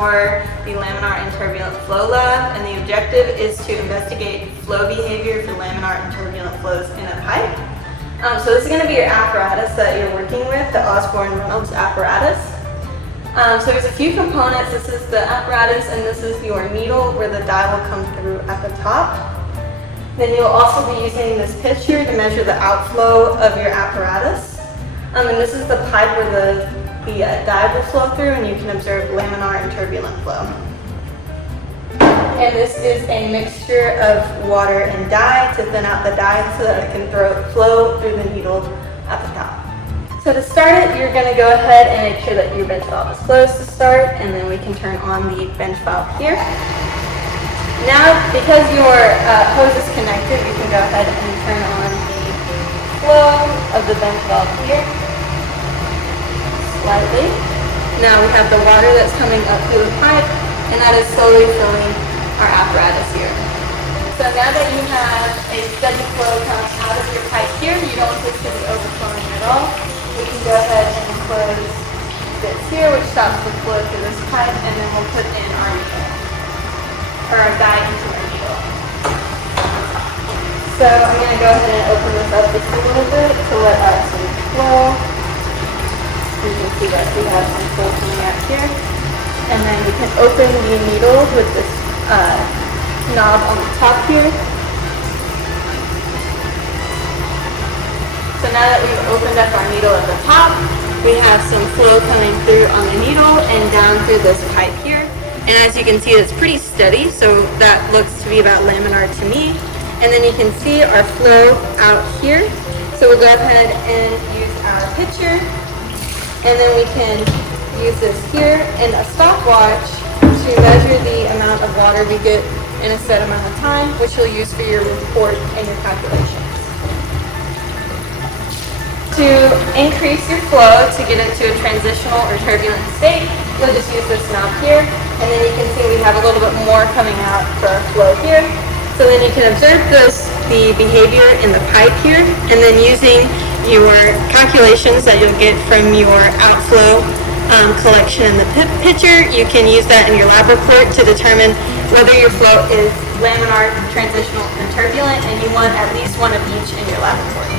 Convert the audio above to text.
for the Laminar and Turbulent Flow Lab, and the objective is to investigate flow behavior for laminar and turbulent flows in a pipe. So this is going to be your apparatus that you're working with, the Osborne-Reynolds apparatus. So there's a few components. This is the apparatus, and this is your needle where the dye will come through at the top. Then you'll also be using this pitch here to measure the outflow of your apparatus. And this is the pipe where the dye will flow through, and you can observe laminar and turbulent flow. And this is a mixture of water and dye to thin out the dye so that it can flow through the needle at the top. So to start it, you're going to go ahead and make sure that your bench valve is closed to start, and then we can turn on the bench valve here. Now, because your hose is connected, we can go ahead and turn on the flow of the bench valve here. Slightly. Now we have the water that's coming up through the pipe, and that is slowly filling our apparatus here. So now that you have a steady flow coming out of your pipe here, you don't want this to be overflowing at all. We can go ahead and close this here, which stops the flow through this pipe, and then we'll put in our needle, or our dye into our needle. So I'm going to go ahead and open this up just a little bit to let our flow. You can see that we have some flow coming out here. And then we can open the needle with this knob on the top here. So now that we've opened up our needle at the top, we have some flow coming through on the needle and down through this pipe here. And as you can see, it's pretty steady, so that looks to be about laminar to me. And then you can see our flow out here. So we'll go ahead and use our pitcher, and then we can use this here and a stopwatch to measure the amount of water we get in a set amount of time, which you'll use for your report and your calculations. To increase your flow, to get it to a transitional or turbulent state, you'll just use this knob here, and then you can see we have a little bit more coming out for our flow here. So then you can observe the behavior in the pipe here, and then using your calculations that you'll get from your outflow collection in the pitcher, you can use that in your lab report to determine whether your flow is laminar, transitional, or turbulent, and you want at least one of each in your lab report.